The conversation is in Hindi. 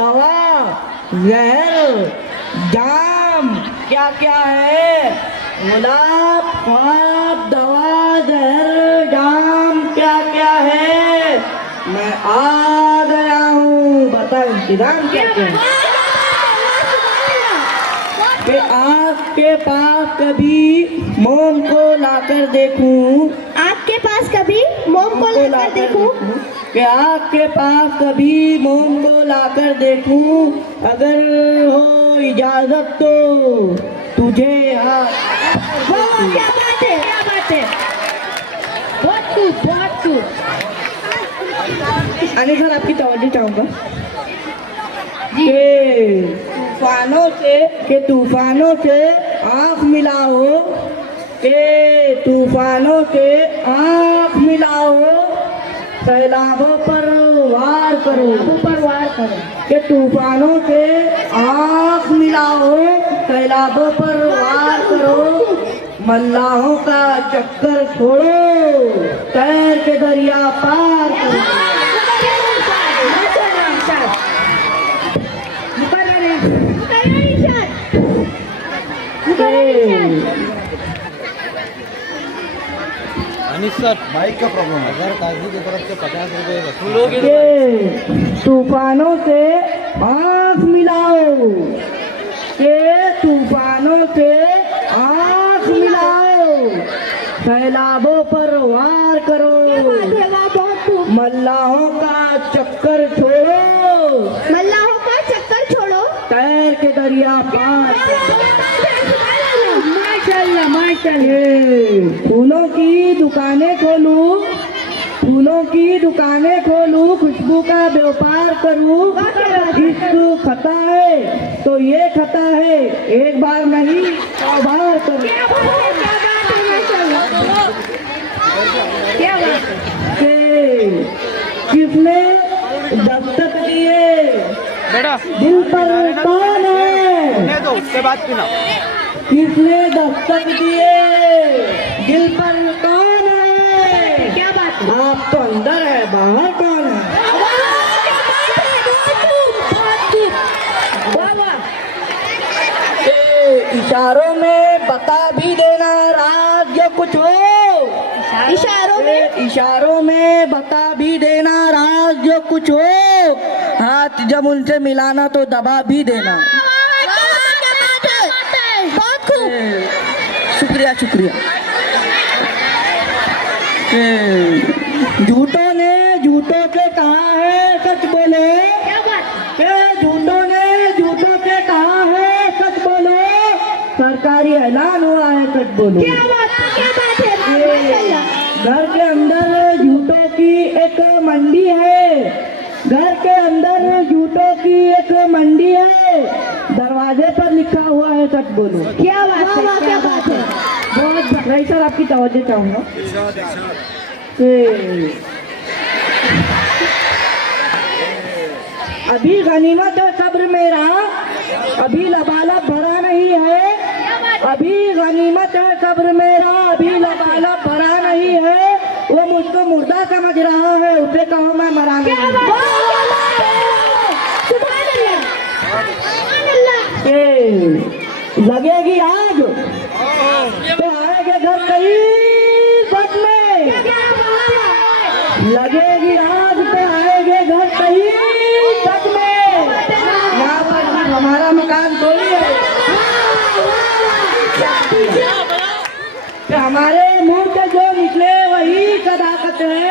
दवा, जहर, जाम क्या क्या है? गुलाब, ख्वाब, दवा, जहर, जाम क्या क्या है? मैं आ गया हूँ, बता इंतजाम क्या क्या है? कि आपके पास कभी मोम को लाकर देखूं, आपके पास कभी मोम को लाकर देखूं, कि आपके पास कभी मोम को लाकर देखूं, अगर हो इजाजत तो तुझे क्या बात है, क्या बात है, बहुत खूब, बहुत खूब। अनिल सर आपकी तवज्जो चाहूंगा कि तूफानों से आँख मिलाओ, के तूफानों से आँख मिलाओ, सैलाबों पर वार करो, के तूफानों से आँख मिलाओ, सैलाबों पर वार करो, मल्लाहों का चक्कर छोड़ो, तैर के दरिया पार करो। अनिस सर बाइक का प्रॉब्लम है सर, काजी की तरफ से 50 रुपये वसूलोगे। तूफानों से आँख मिलाओ, के तूफानों से आँख मिलाओ, सैलाबों पर वार करो, मल्लाहों का चक्कर छोड़ो, मल्लाहों का चक्कर छोड़ो, तैर के दरिया पार करो। माशाल्लाह माशाल्लाह। फूलों की दुकानें खोलूं, फूलों की दुकानें खोलूं, खुशबू का व्यापार करूं, इश्क खता है तो ये खता है, एक बार नहीं 100 बार करूं। किसने दस्तक दिए बेटा दिल पर कौन है? तो उसके बाद पीना। किसने दस्तक दिए दिल पर कौन है? क्या बात है? आप तो अंदर है, बाहर कौन है? इशारों में बता भी देना राज जो कुछ हो, इशारों में बता भी देना राज जो कुछ हो, हाथ जब उनसे मिलाना तो दबा भी देना। शुक्रिया शुक्रिया। झूठों ने झूठों से कहा है सच बोलो, झूठों ने झूठों से कहा है सच बोलो, सरकारी ऐलान हुआ है सच बोलो। घर के अंदर झूठों की एक मंडी है, घर के अंदर झूठों की एक मंडी है, दरवाजे पर लिखा हुआ है सच बोलो। क्या बात है, क्या बात है। बहुत भाई सर आपकी तवज्जो चाहूंगा। अभी गनीमत है सब्र मेरा, अभी लबालब भरा नहीं है, अभी गनीमत है सब्र मेरा, अभी लबालब भरा नहीं है, वो मुझको मुर्दा समझ रहा है, उसे कहो मैं मरा नहीं। लगेगी आग तो आएंगे घर कई बट में, लगेगी आग तो आएंगे घर कई बट में, यहाँ पर हमारा मकान थोड़ी है कि हमारे मुंह से जो निकले वही सदाकत है।